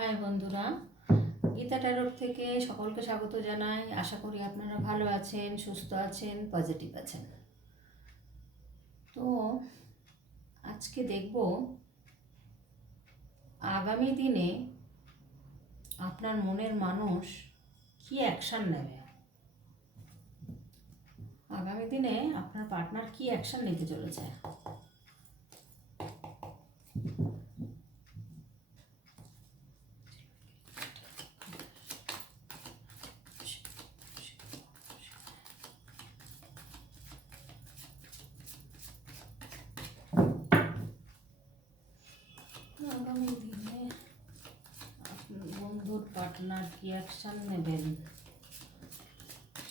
High বন্ধুরা, গীতা ট্যারোর থেকে সকলকে স্বাগত জানাই। আশা করি আপনারা ভালো আছেন, সুস্থ আছেন পজিটিভ আছেন। তো আজকে দেখব আগামী দিনে আপনার মনের মানুষ কি অ্যাকশান নেবে? আগামী দিনে আপনার পার্টনার কি অ্যাকশান নিতে চলেছে? আগামী দিনে আপনার বন্ধুর পার্টনার কি অ্যাকশান নেবেন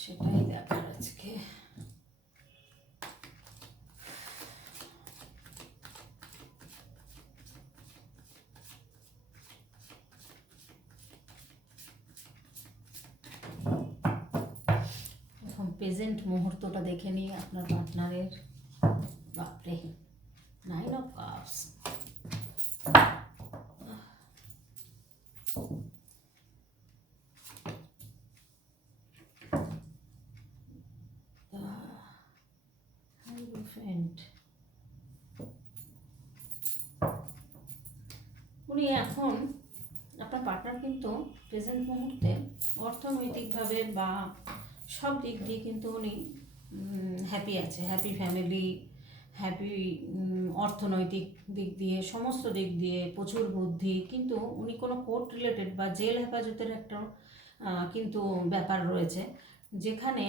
সেটাই দেখার আজকে প্রেজেন্ট মুহূর্তটা দেখে নিই আপনার পার্টনারের বাপরে নাইন অফ কাপস. উনি এখন আপনার পার্টনার কিন্তু প্রেজেন্ট মুহূর্তে অর্থনৈতিকভাবে বা সব দিক দিয়ে কিন্তু উনি হ্যাপি আছে হ্যাপি ফ্যামিলি হ্যাপি অর্থনৈতিক দিক দিয়ে, সমস্ত দিক দিয়ে প্রচুর বুদ্ধি। কিন্তু উনি কোনো কোর্ট রিলেটেড বা জেল হেফাজতের একটা কিন্তু ব্যাপার রয়েছে, যেখানে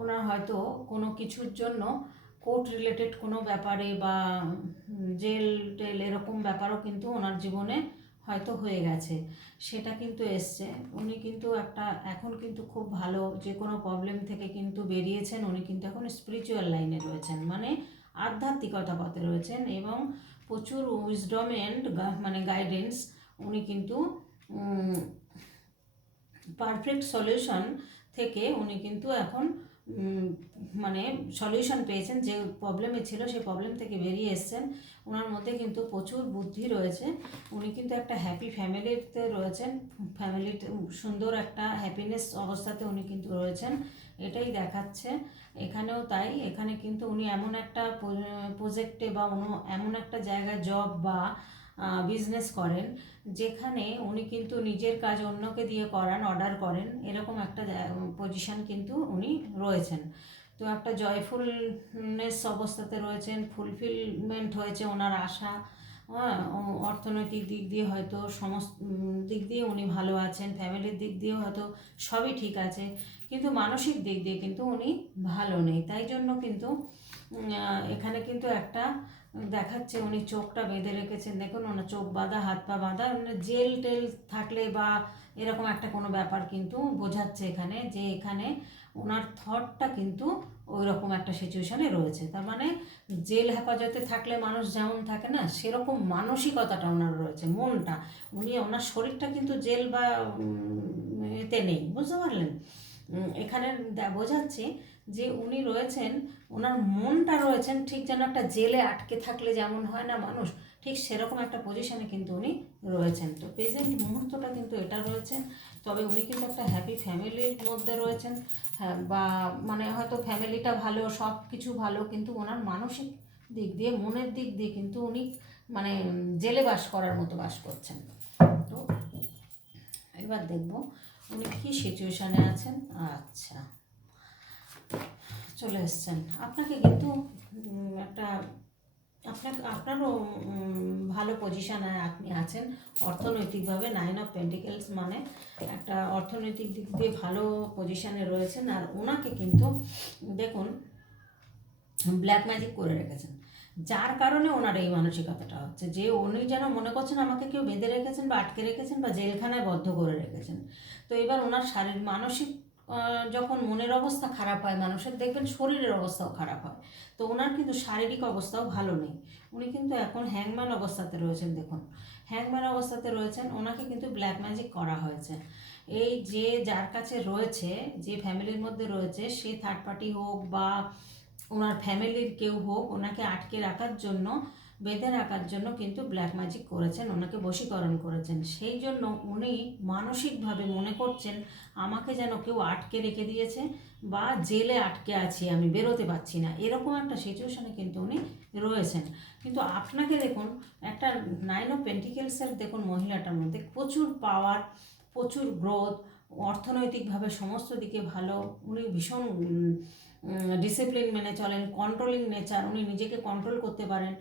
ওনার হয়তো কোনো কিছুর জন্য কোর্ট রিলেটেড কোনো ব্যাপারে বা জেল টেল এরকম ব্যাপারও কিন্তু ওনার জীবনে হয়তো হয়ে গেছে। সেটা কিন্তু এসছে। উনি কিন্তু একটা, এখন কিন্তু খুব ভালো যে কোনো প্রবলেম থেকে কিন্তু বেরিয়েছেন। উনি কিন্তু এখন স্পিরিচুয়াল লাইনে রয়েছেন মানে আধ্যাত্মিকতা পথে রয়েছেন এবং প্রচুর উইজডম অ্যান্ড মানে গাইডেন্স উনি কিন্তু পারফেক্ট সলিউশন থেকে উনি কিন্তু এখন মানে সলিউশন পেয়েছেন, যে প্রবলেমে ছিল সেই প্রবলেম থেকে বেরিয়ে এসেছেন। ওনার মধ্যে কিন্তু প্রচুর বুদ্ধি রয়েছে। উনি কিন্তু একটা হ্যাপি ফ্যামিলিতে রয়েছেন। ফ্যামিলিতে সুন্দর একটা হ্যাপিনেস অবস্থাতে উনি কিন্তু রয়েছেন। এটাই দেখাচ্ছে। এখানেও তাই। এখানে কিন্তু উনি এমন একটা প্রজেক্টে বা অন্য- এমন একটা জায়গায় জব বা বিজনেস করেন, যেখানে উনি কিন্তু নিজের কাজ অন্যকে দিয়ে করান অর্ডার করেন, এরকম একটা পজিশন কিন্তু উনি রয়েছেন। তো একটা জয়ফুলনেস অবস্থাতে রয়েছেন ফুলফিলমেন্ট হয়েছে ওনার আশা হ্যাঁ অর্থনৈতিক দিক দিয়ে হয়তো সমস্ত দিক দিয়ে উনি ভালো আছেন ফ্যামিলির দিক দিয়েও হয়তো সবই ঠিক আছে, কিন্তু মানসিক দিক দিয়ে কিন্তু উনি ভালো নেই। তাই জন্য কিন্তু এখানে কিন্তু একটা দেখাচ্ছে, উনি চোখটা বেঁধে রেখেছেন। দেখুন, ওনার চোখ বাঁধা, হাত পা বাঁধা মানে জেল টেল থাকলে বা এরকম একটা কোনো ব্যাপার কিন্তু বোঝাচ্ছে এখানে যে এখানে ওনার থটটা কিন্তু ওই রকম একটা সিচুয়েশানে রয়েছে। তার মানে জেল হেফাজতে থাকলে মানুষ যেমন থাকে না, সেরকম মানসিকতাটা ওনার রয়েছে, মনটা। উনি, ওনার শরীরটা কিন্তু জেল বা এতে নেই, বুঝতে পারলেন? এখানে বোঝাচ্ছে যে উনি রয়েছেন, ওনার মনটা রয়েছেন ঠিক যেন একটা জেলে আটকে থাকলে যেমন হয় না মানুষ, ঠিক সেরকম একটা পজিশনে কিন্তু উনি রয়েছেন। তো প্রেজেন্ট মুহূর্তটা কিন্তু এটা রয়েছেন তবে উনি কিন্তু একটা হ্যাপি ফ্যামিলির মধ্যে রয়েছেন হ্যাঁ বা মানে হয়তো ফ্যামিলিটা ভালো সব কিছু ভালো, কিন্তু ওনার মানসিক দিক দিয়ে, মনের দিক দিয়ে কিন্তু উনি মানে জেলে বাস করার মতো বাস করছেন। তো এবার দেখব উনি কী সিচুয়েশানে আছেন। আচ্ছা। চলে এসছেন। আপনাকে কিন্তু একটা আপনার আপনারও ভালো পজিশানে আপনি আছেন। অর্থনৈতিকভাবে নাইন অফ পেন্টিকেলস মানে একটা অর্থনৈতিক দিক দিয়ে ভালো পজিশানে রয়েছেন আর ওনাকে কিন্তু দেখুন ব্ল্যাক ম্যাজিক করে রেখেছেন। যার কারণে ওনার এই মানসিকতাটা হচ্ছে যে উনি যেন মনে করছেন আমাকে কেউ বেঁধে রেখেছেন বা আটকে রেখেছেন বা জেলখানায় বদ্ধ করে রেখেছেন। তো এবার ওনার শারীরিক মানসিক যখন মনের অবস্থা খারাপ হয়, মানুষের দেখবেন শরীরের অবস্থাও খারাপ হয়। তো ওনার কিন্তু শারীরিক অবস্থাও ভালো নেই। উনি কিন্তু এখন হ্যাংম্যান অবস্থাতে রয়েছেন, দেখুন। হ্যাংম্যান অবস্থাতে রয়েছেন, ওনাকে কিন্তু ব্ল্যাক ম্যাজিক করা হয়েছে। এই যে যার কাছে রয়েছে, যে ফ্যামিলির মধ্যে রয়েছে, সে থার্ড পার্টি হোক বা ওনার ফ্যামিলির কেউ হোক, ওনাকে আটকে রাখার জন্য বেঁধে রাখার জন্য কিন্তু ব্ল্যাক ম্যাজিক করেছেন, ওনাকে বশীকরণ করেছেন। সেই জন্য উনি মানসিকভাবে মনে করছেন, আমাকে যেন কেউ আটকে রেখে দিয়েছে বা জেলে আটকে আছি, আমি বেরোতে পারছি না। এরকম একটা সিচুয়েশনে কিন্তু উনি রয়েছেন। কিন্তু আপনাকে দেখুন, একটা নাইন অফ পেন্টিকেলসের দেখুন মহিলাটার মধ্যে প্রচুর পাওয়ার প্রচুর গ্রোথ অর্থনৈতিকভাবে সমস্ত দিকে ভালো, উনি ভীষণ ডিসিপ্লিন মেনে চলেন কন্ট্রোলিং নেচার উনি নিজেকে কন্ট্রোল করতে পারেন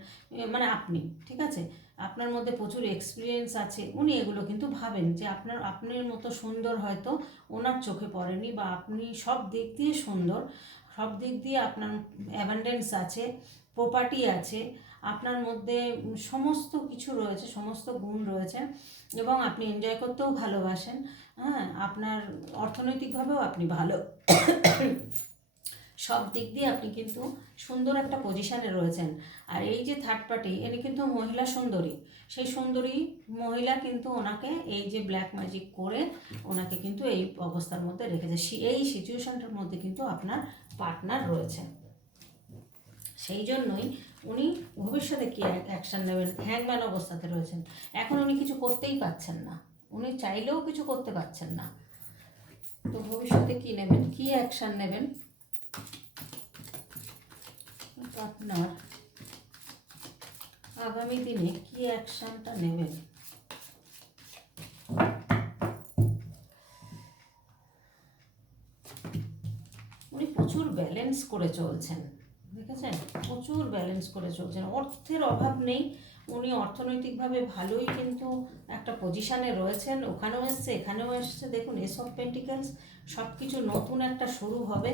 মানে আপনি, ঠিক আছে? আপনার মধ্যে প্রচুর এক্সপিরিয়েন্স আছে, উনি এগুলো কিন্তু ভাবেন যে আপনার আপনার মতো সুন্দর হয়তো ওনার চোখে পড়েনি বা আপনি সব দিক দিয়ে সুন্দর, সব দিক দিয়ে আপনার অ্যাবান্ডেন্স আছে প্রপার্টি আছে, আপনার মধ্যে সমস্ত কিছু রয়েছে, সমস্ত গুণ রয়েছে এবং আপনি এনজয় করতেও ভালোবাসেন হ্যাঁ? আপনার অর্থনৈতিকভাবেও আপনি ভালো। সব দিক দিয়ে আপনি কিন্তু সুন্দর একটা পজিশানে রয়েছেন। আর এই যে থার্ড পার্টি এনি কিন্তু মহিলা সুন্দরী। সেই সুন্দরী মহিলা কিন্তু ওনাকে এই যে ব্ল্যাক ম্যাজিক করে ওনাকে কিন্তু এই অবস্থার মধ্যে রেখেছে। এই সিচুয়েশনটার মধ্যে কিন্তু আপনার পার্টনার রয়েছে। সেই জন্যই উনি ভবিষ্যতে কী অ্যাকশান নেবেন হ্যাংম্যান অবস্থাতে রয়েছেন। এখন উনি কিছু করতেই পাচ্ছেন না। উনি চাইলেও কিছু করতে পারছেন না। তো ভবিষ্যতে কী নেবেন? কী অ্যাকশান নেবেন? আপনার আগামী দিনে কি অ্যাকশনটা নেবেন? উনি প্রচুর ব্যালেন্স করে চলছেন, দেখেছেন? প্রচুর ব্যালেন্স করে চলছেন। অর্থের অভাব নেই। উনি অর্থনৈতিকভাবে ভালোই, কিন্তু একটা পজিশানে রয়েছেন, ওখানেও এসছে, এখানেও এসছে। দেখুন এসব পেন্টিকেলস সব কিছু নতুন একটা শুরু হবে।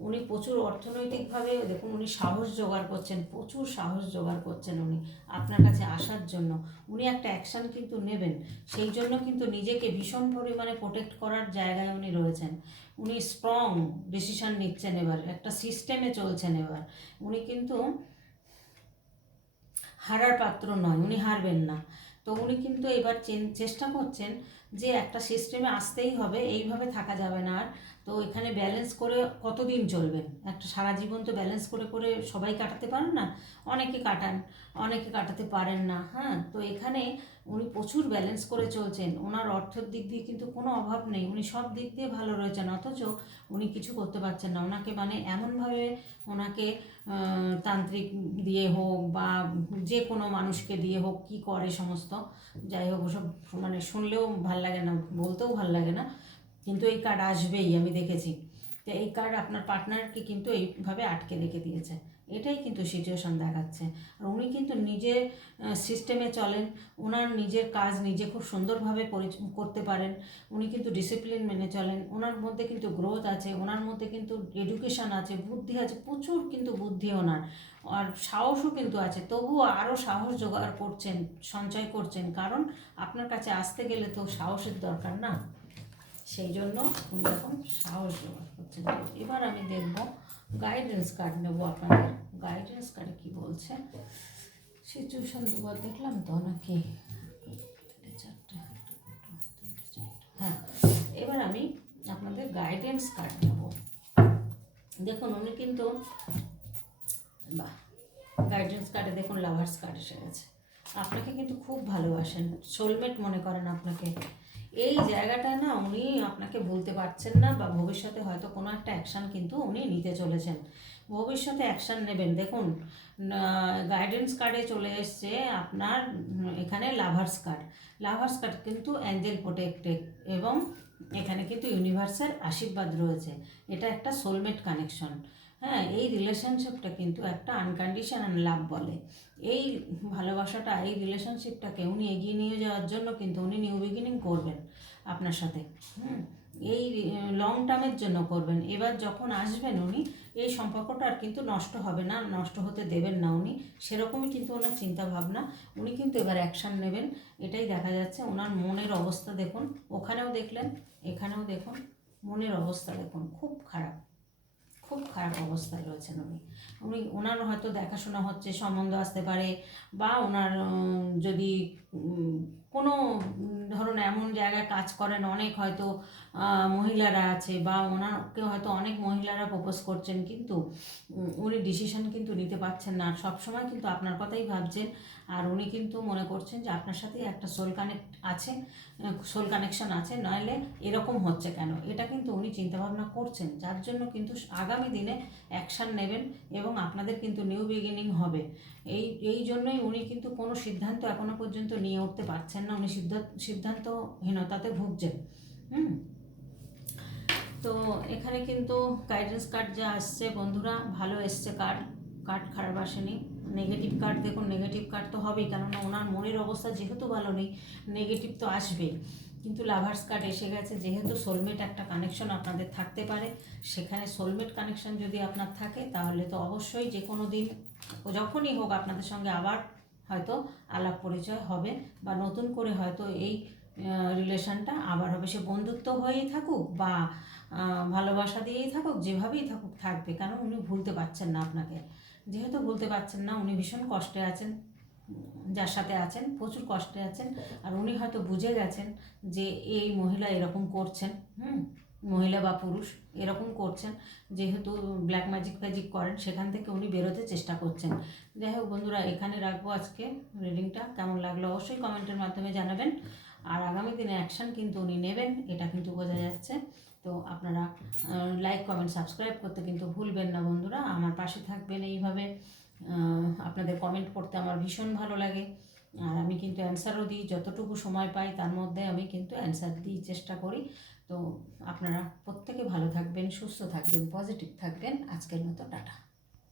উনি প্রচুর অর্থনৈতিকভাবে, দেখুন উনি সাহস জোগাড় করছেন, প্রচুর সাহস জোগাড় করছেন উনি আপনার কাছে আসার জন্য। উনি একটা অ্যাকশান কিন্তু নেবেন, সেই জন্য কিন্তু নিজেকে ভীষণ পরিমাণে প্রোটেক্ট করার জায়গায় উনি রয়েছেন। উনি স্ট্রং ডিসিশন নিচ্ছেন এবার, একটা সিস্টেমে চলছেন এবার। উনি কিন্তু হারার পাত্র নয়, উনি হারবেন না। তো উনি কিন্তু এবার চেষ্টা করছেন যে একটা সিস্টেমে আসতেই হবে, এইভাবে থাকা যাবে না আর। তো এখানে ব্যালেন্স করে কতদিন চলবে? একটা সারা জীবন তো ব্যালেন্স করে করে সবাই কাটাতে পারেন না? অনেকে কাটান, অনেকে কাটাতে পারেন না হ্যাঁ? তো এখানে উনি প্রচুর ব্যালেন্স করে চলছেন। ওনার অর্থের দিক দিয়ে কিন্তু কোনো অভাব নেই। উনি সব দিক দিয়ে ভালো রয়েছেন। অথচ উনি কিছু করতে পারছেন না। ওনাকে মানে এমনভাবে ওনাকে তান্ত্রিক দিয়ে হোক বা যে কোনো মানুষকে দিয়ে হোক, কি করে সমস্ত, যাই হোক ওসব মানে শুনলেও ভালো লাগে না, বলতেও ভালো লাগে না। কিন্তু এই কার্ড আসবেই, আমি দেখেছি। তো এই কার্ড আপনার পার্টনারকে কিন্তু এইভাবে আটকে রেখে দিয়েছে। এটাই কিন্তু সিচুয়েশন দেখাচ্ছে। আর উনি কিন্তু নিজের সিস্টেমে চলেন ওনার নিজের কাজ নিজে খুব সুন্দরভাবে করতে পারেন, উনি কিন্তু ডিসিপ্লিন মেনে চলেন ওনার মধ্যে কিন্তু গ্রোথ আছে ওনার মধ্যে কিন্তু এডুকেশন আছে, বুদ্ধি আছে, প্রচুর কিন্তু বুদ্ধি ওনার। আর সাহসও কিন্তু আছে, তবুও আরও সাহস জোগাড় করছেন, সঞ্চয় করছেন, কারণ আপনার কাছে আসতে গেলে তো সাহসের দরকার না। সেই জন্য উনি এখন সাহস জোগাড় করছেন। এবার আমি দেখব গাইডেন্স কার্ড নেব আপনাদের। গাইডেন্স কার্ডে কী বলছে? সিচুয়েশন দুবার দেখলাম তো নাকি। হ্যাঁ এবার আমি আপনাদের গাইডেন্স কার্ড নেব। দেখুন, উনি কিন্তু বাহ গাইডেন্স কার্ডে দেখুন লাভার্স কার্ড এসে গেছে। আপনাকে কিন্তু খুব ভালোবাসেন। সোলমেট মনে করেন আপনাকে। এই জায়গাটা না উনি আপনাকে বলতে পারছেন না বা ভবিষ্যতে হয়তো কোনো একটা অ্যাকশান কিন্তু উনি নিতে চলেছেন। ভবিষ্যতে অ্যাকশান নেবেন। দেখুন গাইডেন্স কার্ডে চলে এসছে আপনার এখানে লাভার্স কার্ড লাভার্স কার্ড কিন্তু অ্যাঞ্জেল প্রোটেক্টেড এবং এখানে কিন্তু ইউনিভার্সের আশীর্বাদ রয়েছে। এটা একটা সোলমেট কানেকশন হ্যাঁ এই রিলেশনশিপটা কিন্তু একটা আনকন্ডিশনাল লাভ বলে। এই ভালোবাসাটা, এই রিলেশনশিপটাকে উনি এগিয়ে নিয়ে যাওয়ার জন্য কিন্তু উনি নিউ বিগিনিং করবেন আপনার সাথে। হুম, এই লং টার্মের জন্য করবেন। এবার যখন আসবেন উনি, এই সম্পর্কটা আর কিন্তু নষ্ট হবে না, নষ্ট হতে দেবেন না উনি, সেরকমই কিন্তু ওনার চিন্তা ভাবনা উনি কিন্তু এবার অ্যাকশান নেবেন। এটাই দেখা যাচ্ছে ওনার মনের অবস্থা দেখুন। ওখানেও দেখলেন, এখানেও দেখুন, মনের অবস্থা দেখুন, খুব খারাপ। খুব খারাপ অবস্থায় রয়েছেন উনি। উনি ওনার হয়তো দেখাশোনা হচ্ছে, সম্বন্ধ আসতে পারে, বা ওনার যদি কোনো ধরুন এমন জায়গায় কাজ করেন, অনেক হয়তো মহিলারা আছে বা ওনাকে হয়তো অনেক মহিলারা প্রপোজ করছেন কিন্তু উনি ডিসিশন কিন্তু নিতে পারছেন না। সবসময় কিন্তু আপনার কথাই ভাবছেন। আর উনি কিন্তু মনে করছেন যে আপনার সাথে একটা সোল কানেক্ট আছে সোল কানেকশন আছে, নইলে এরকম হচ্ছে কেন? এটা কিন্তু উনি চিন্তাভাবনা করছেন। যার জন্য কিন্তু আগামী দিনে অ্যাকশান নেবেন এবং আপনাদের কিন্তু নিউ বিগিনিং হবে। এই এই জন্যই উনি কিন্তু কোনো সিদ্ধান্ত এখনও পর্যন্ত নিয়ে উঠতে পারছেন না। উনি সিদ্ধান্ত সিদ্ধান্তহীনতাতে ভুগছেন। হুম? তো এখানে কিন্তু গাইডেন্স কার্ড যা আসছে, বন্ধুরা, ভালো এসছে কার্ড কার্ড খারাপ আসেনি। নেগেটিভ কার্ড দেখুন নেগেটিভ কার্ড তো হবেই, কেননা ওনার মনের অবস্থা যেহেতু ভালো নেই নেগেটিভ তো আসবেই। কিন্তু লাভার্স কার্ড এসে গেছে, যেহেতু সোলমেট একটা কানেকশন আপনাদের থাকতে পারে, সেখানে সোলমেট কানেকশন যদি আপনার থাকে, তাহলে তো অবশ্যই যে কোনো দিন, যখনই হোক আপনাদের সঙ্গে আবার হয়তো আলাপ পরিচয় হবে, বা নতুন করে হয়তো এই রিলেশনটা আবার হবে। সে বন্ধুত্ব হয়েই থাকুক বা ভালোবাসা দিয়েই থাকুক, যেভাবেই থাকুক, থাকবে। কারণ উনি ভুলতে পারছেন না আপনাকে। যেহেতু ভুলতে পারছেন না, উনি ভীষণ কষ্টে আছেন, যার সাথে আছেন, প্রচুর কষ্টে আছেন। আর উনি হয়তো বুঝে গেছেন যে, এই মহিলা এরকম করছেন, হুম? মহিলা বা পুরুষ এরকম করছেন, যেহেতু ব্ল্যাক ম্যাজিক ফ্যাজিক করেন, সেখান থেকে উনি বেরোতে চেষ্টা করছেন। যাই হোক বন্ধুরা, এখানে রাখব আজকে রিডিংটা। কেমন লাগল অবশ্যই কমেন্টের মাধ্যমে জানাবেন। আর আগামী দিনে অ্যাকশান কিন্তু উনি নেবেন, এটা কিন্তু বোঝা যাচ্ছে। তো আপনারা লাইক কমেন্ট সাবস্ক্রাইব করতে কিন্তু ভুলবেন না বন্ধুরা। আমার পাশে থাকবেন এইভাবে আপনাদের কমেন্ট পড়তে আমার ভীষণ ভালো লাগে। আর আমি কিন্তু অ্যান্সারও দিই, যতটুকু সময় পাই তার মধ্যে আমি কিন্তু অ্যান্সার দিই, চেষ্টা করি। তো আপনারা প্রত্যেকে ভালো থাকবেন, সুস্থ থাকবেন পজিটিভ থাকবেন। আজকের মতো টাটা।